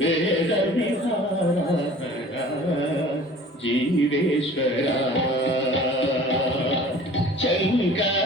వేద జీవేశ్వర. శంకర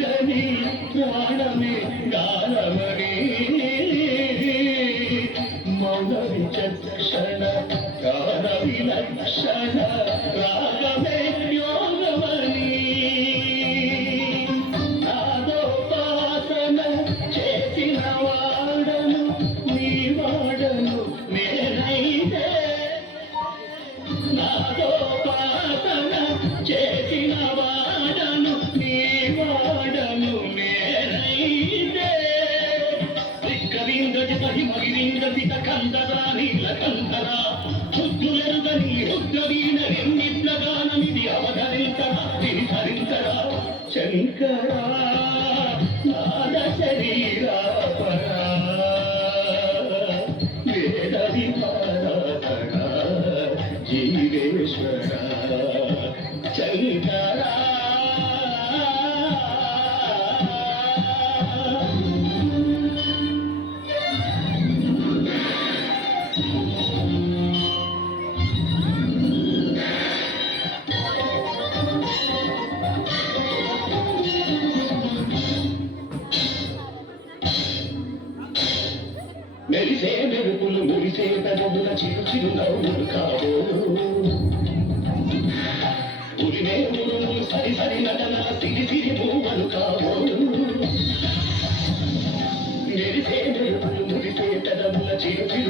నీదని ప్రాణమే గానమని మౌన విచక్షణ గాన విలక్షణ రాగమే మహిమగిరిందటి నీల కందరా శుద్ధులెరుగని రుద్రవీణ నిర్మిత్రగానమిది అవధరించరా తిని శంకరా. మెరిసే మెరుపులు మురిసే పెదవుల చిరు చిరు నవ్వులు కావు ఉరిమే ఉరుములు సరి సరి నటన సిరి సిరి పువ్వులు కావు. మెరిసే మెరుపులు మురిసే పెదవుల చిరు చిరు